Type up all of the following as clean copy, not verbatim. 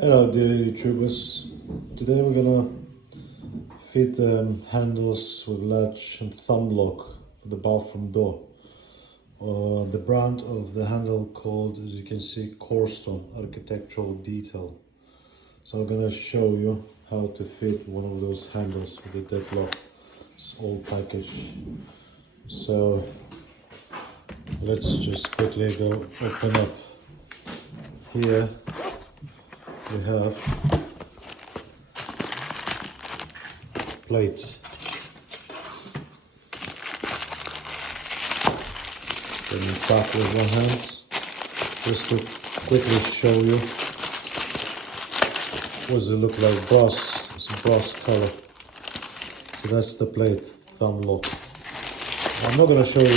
Hello dear YouTubers, today we're gonna fit handles with latch and thumb lock for the bathroom door. The brand of the handle called, as you can see, CORSTON Architectural Detail. So I'm gonna show you how to fit one of those handles with the deadlock. It's all packaged. So let's just quickly go open up. Here we have plates. Then you tap with one hand, just to quickly show you what does it look like. Brass, it's a brass color. So that's the plate, thumb lock. I'm not gonna show you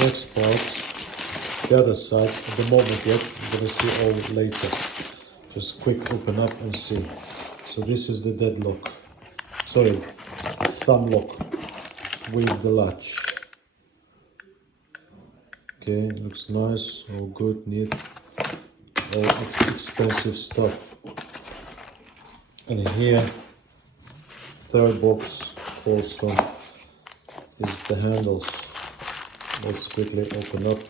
next part, the other side at the moment yet. You're gonna see all later. Just quick open up and see. So this is the deadlock. Sorry, thumb lock with the latch. Okay, looks nice, all good, neat, all expensive stuff. And here, third box, CORSTON, is the handles. Let's quickly open up,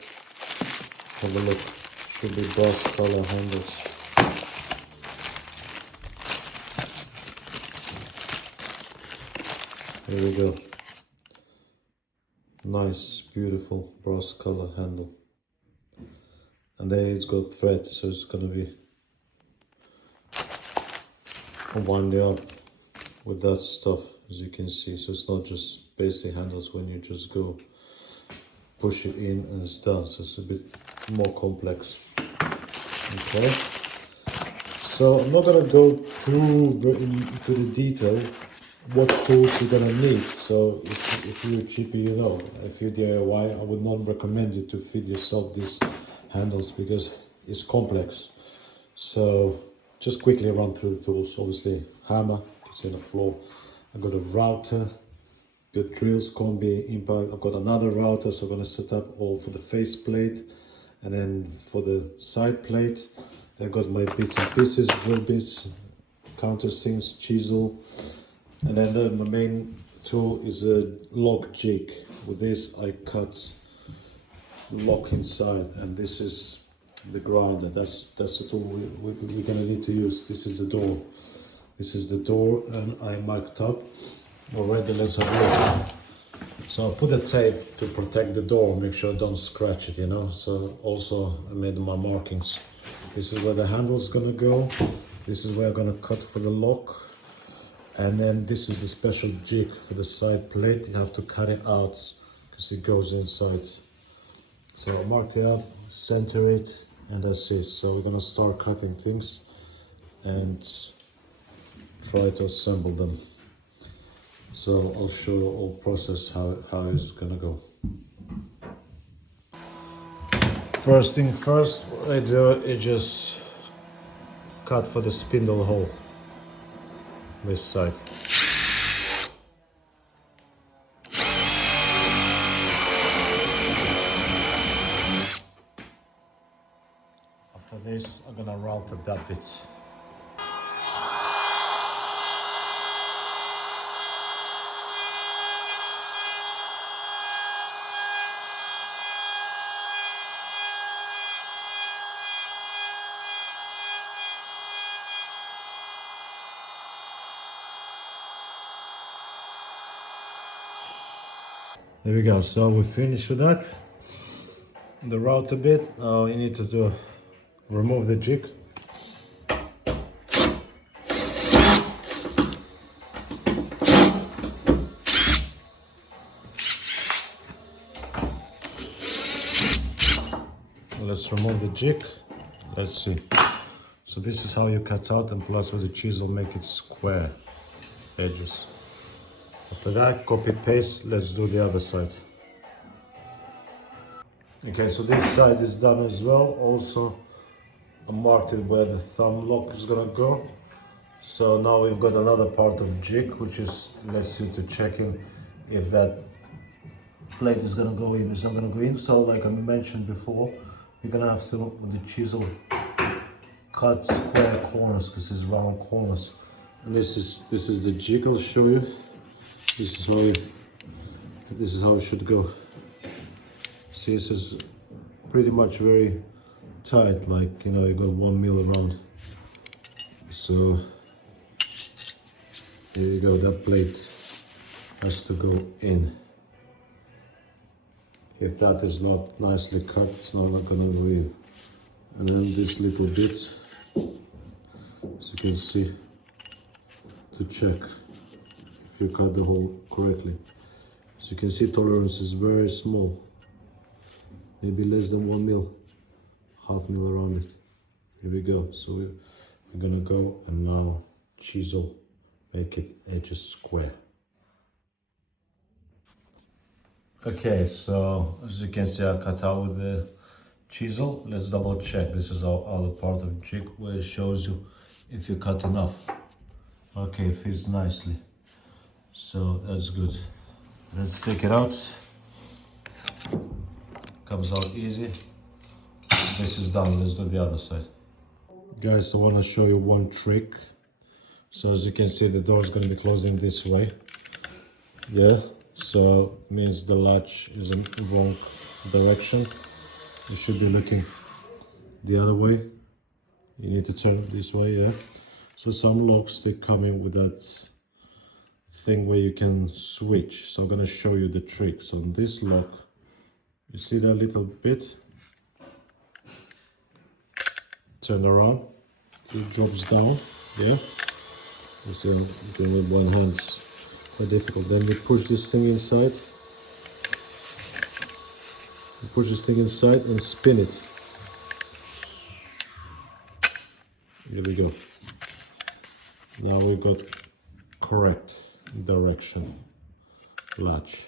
have a look. Should be brass color handles. Here we go. Nice, beautiful brass color handle. And there it's got thread, so it's gonna be wound up with that stuff, as you can see. So it's not just basic handles when you just go push it in and it's done. So it's a bit more complex. Okay. So I'm not gonna go too into the detail what tools you're gonna need. So if you're cheapy, you know, if you're DIY, I would not recommend you to fit yourself these handles because it's complex. So just quickly run through the tools. Obviously hammer, you can see on the floor. I've got a router, got drills, combi, impact. I've got another router, so I'm gonna set up all for the face plate, and then for the side plate, I've got my bits and pieces, drill bits, countersinks, chisel. And then my main tool is a lock jig. With this I cut lock inside, and this is the grinder. That's the tool we're gonna need to use. This is the door. This is the door, and I marked up already. Let's have a look. So I put a tape to protect the door, make sure I don't scratch it, you know. So also I made my markings. This is where the handle is gonna go. This is where I'm gonna cut for the lock. And then this is the special jig for the side plate. You have to cut it out because it goes inside. So I marked it up, center it, and that's it. So we're gonna start cutting things and try to assemble them. So I'll show you all process how it's gonna go. First thing first, what I do is just cut for the spindle hole. This side. After this, I'm gonna router that bit. There we go, so we finished with that. The router bit, now you need to remove the jig. Let's remove the jig. Let's see. So this is how you cut out, and plus with the chisel make it square edges. After that, copy paste, let's do the other side. Okay, so this side is done as well. Also, I marked it where the thumb lock is gonna go. So now we've got another part of jig, which is, let's see, to check in if that plate is gonna go in, it's not gonna go in. So like I mentioned before, you're gonna have to, with the chisel, cut square corners because it's round corners. And this is the jig I'll show you. This is how it should go. See, this is pretty much very tight, like, you know, you got 1 mil around. So here you go, that plate has to go in. If that is not nicely cut, it's not gonna go in. And then this little bit, as you can see, to check if you cut the hole correctly. As you can see, tolerance is very small, maybe less than 1 mil, half mil around it. Here we go. So we're gonna go and now chisel, make it edges square. Okay, so as you can see, I cut out with the chisel. Let's double check. This is our other part of the jig where it shows you if you cut enough. Okay, it fits nicely. So that's good. Let's take it out. Comes out easy. This is done. Let's do the other side. Guys, I want to show you one trick. So as you can see, the door is going to be closing this way. Yeah, so it means the latch is in the wrong direction. You should be looking the other way. You need to turn it this way, yeah. So some locks, they come in with that thing where you can switch. So I'm going to show you the trick. So on this lock, you see that little bit? Turn around, it drops down, yeah. You see, you can with one hand, it's quite difficult. Then you push this thing inside. You push this thing inside and spin it. Here we go. Now we got correct direction latch.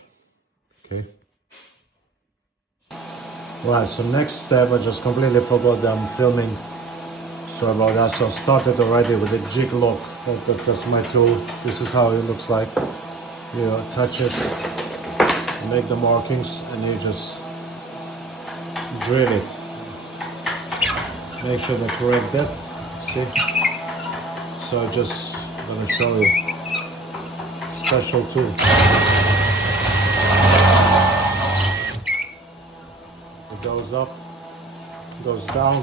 Okay. Right, so next step, I just completely forgot that I'm filming. Sorry about that. So I started already with the jig lock. That's my tool. This is how it looks like. You attach it, make the markings, and you just drill it. Make sure the correct depth. See? So I'm just gonna show you special tool. It goes up, goes down,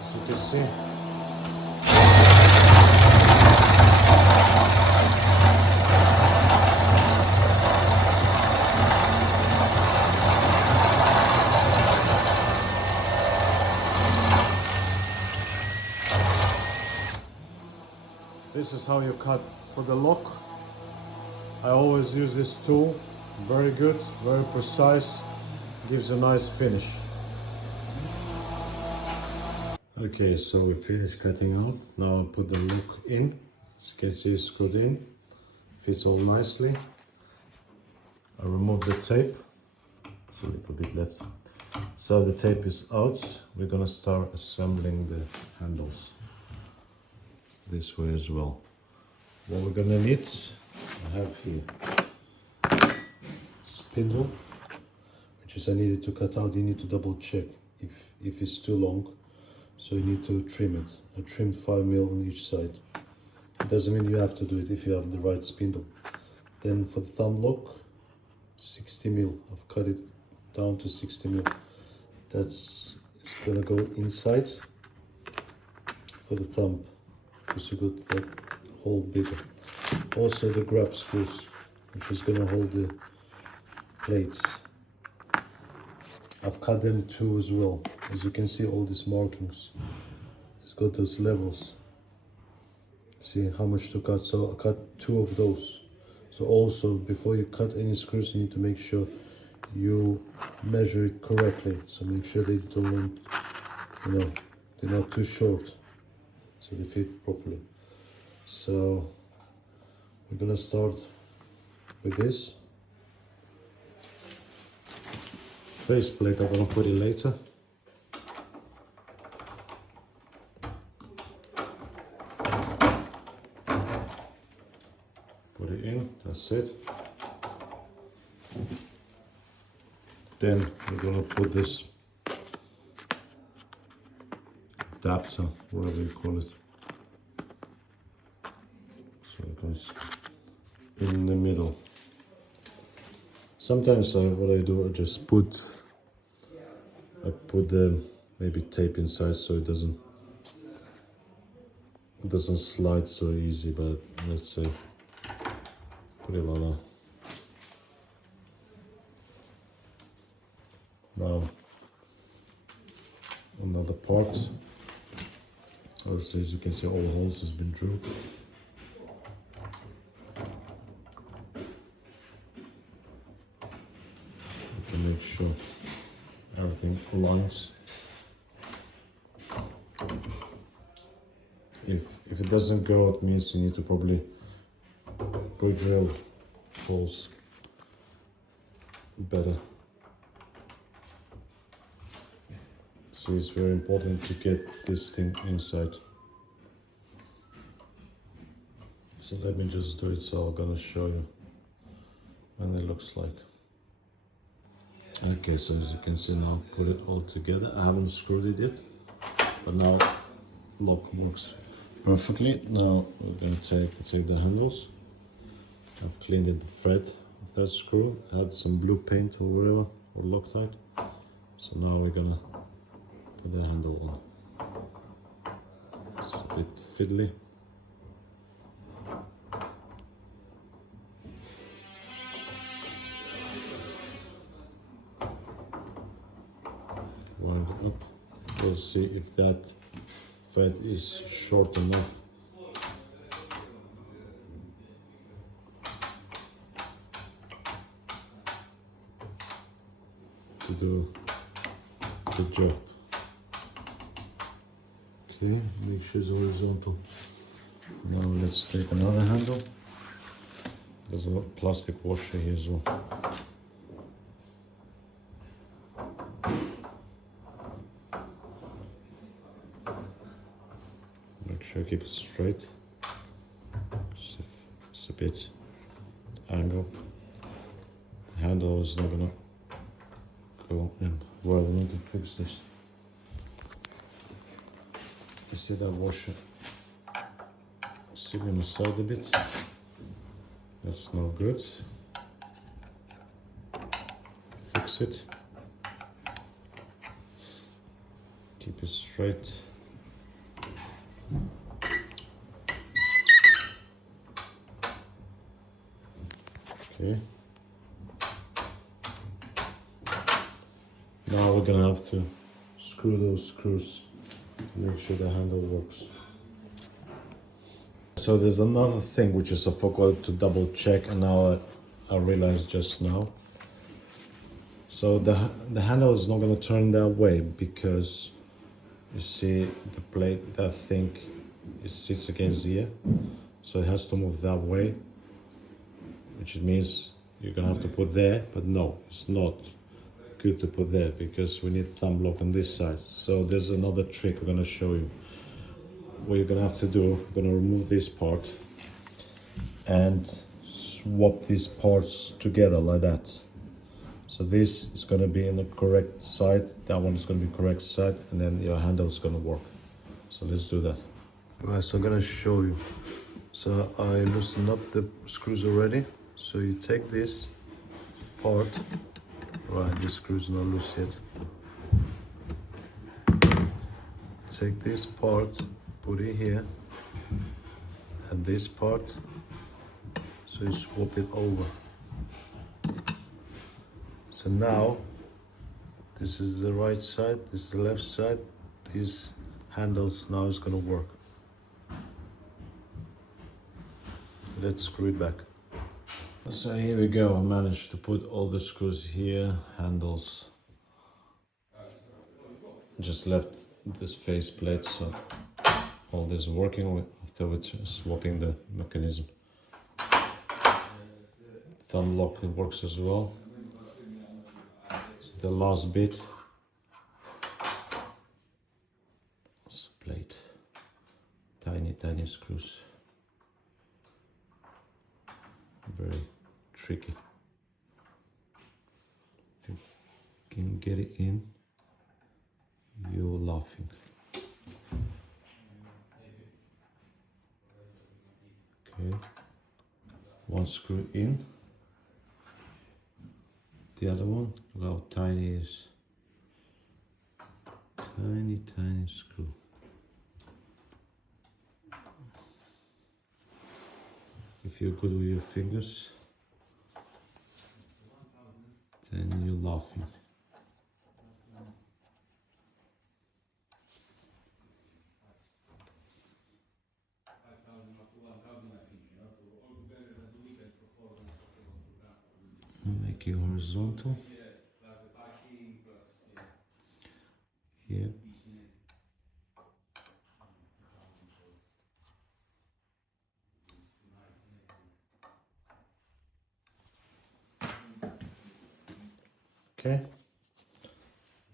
as you can see. This is how you cut for the lock. I always use this tool. Very good, very precise, gives a nice finish. Okay, so we finished cutting out. Now I'll put the lock in. As you can see, it's screwed in. Fits all nicely. I remove the tape. It's a little bit left. So the tape is out. We're gonna start assembling the handles this way as well. What we're gonna need, I have here spindle, which is I needed to cut out. You need to double check if it's too long, so you need to trim it. I trimmed 5 mil on each side. It doesn't mean you have to do it if you have the right spindle. Then for the thumb lock, 60 mil. I've cut it down to 60 mil. It's gonna go inside for the thumb, because you got that hole bigger. Also the grab screws, which is gonna hold the plates. I've cut them too as well. As you can see, all these markings, it's got those levels. See how much to cut. So I cut 2 of those. So also before you cut any screws, you need to make sure you measure it correctly. So make sure they don't, you know, they're not too short, so they fit properly. So we're gonna start with this faceplate. I'm gonna put it later. Put it in, that's it. Then we're gonna put this adapter, whatever you call it. So it goes in the middle. Sometimes what I do, I just put the maybe tape inside so it doesn't slide so easy, but let's say put it like that. Now another part. Also, as you can see, all holes has been drilled. You can make sure everything aligns. If it doesn't go, it means you need to probably pre-drill holes better. So it's very important to get this thing inside. So let me just do it, so I'm gonna show you what it looks like. Okay, so as you can see now, put it all together. I haven't screwed it yet, but now lock works perfectly. Now we're gonna take the handles. I've cleaned the thread of that screw, add some blue paint or whatever, or Loctite. So now we're gonna put the handle on. It's a bit fiddly. Wind it up. We'll see if that thread is short enough. To do the job. Okay, make sure it's horizontal. Now let's take another handle. There's a plastic washer here as well. Make sure keep it straight. It's a bit angled. The handle is not gonna go in. Well, we need to fix this. You see that washer sitting aside a bit? That's no good. Fix it. Keep it straight. Okay. Now we're gonna have to screw those screws to make sure the handle works. So there's another thing which is I forgot to double check, and now I realized just now. So the handle is not gonna turn that way because you see the plate, that thing, it sits against the ear. So it has to move that way, which means you're gonna have to put there, but no, it's not good to put there because we need thumb lock on this side. So there's another trick we're gonna show you. What you're gonna have to do, you're gonna remove this part and swap these parts together like that. So this is gonna be in the correct side, that one is gonna be correct side, and then your handle is gonna work. So let's do that. Right, so I'm gonna show you. So I loosened up the screws already. So you take this part, right, this screw's not loose yet. Take this part, put it here, and this part, so you swap it over. So now, this is the right side, this is the left side, these handles now is gonna work. Let's screw it back. So here we go, I managed to put all the screws here, handles. Just left this face plate, so all this is working after swapping the mechanism. Thumb lock works as well. So the last bit, it's a plate, tiny screws, very tricky. If you can get it in, you're laughing. Okay. One screw in. The other one, look how tiny it is. Tiny, tiny screw. If you're good with your fingers, then you're laughing. Make it horizontal. Here. Okay.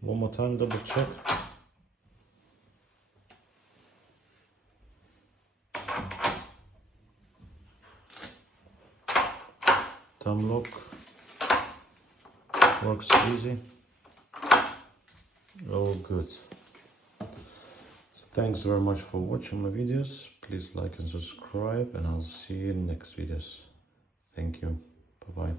One more time, double check. Thumb lock. Works easy. Oh, good. So thanks very much for watching my videos. Please like and subscribe, and I'll see you in next videos. Thank you. Bye bye.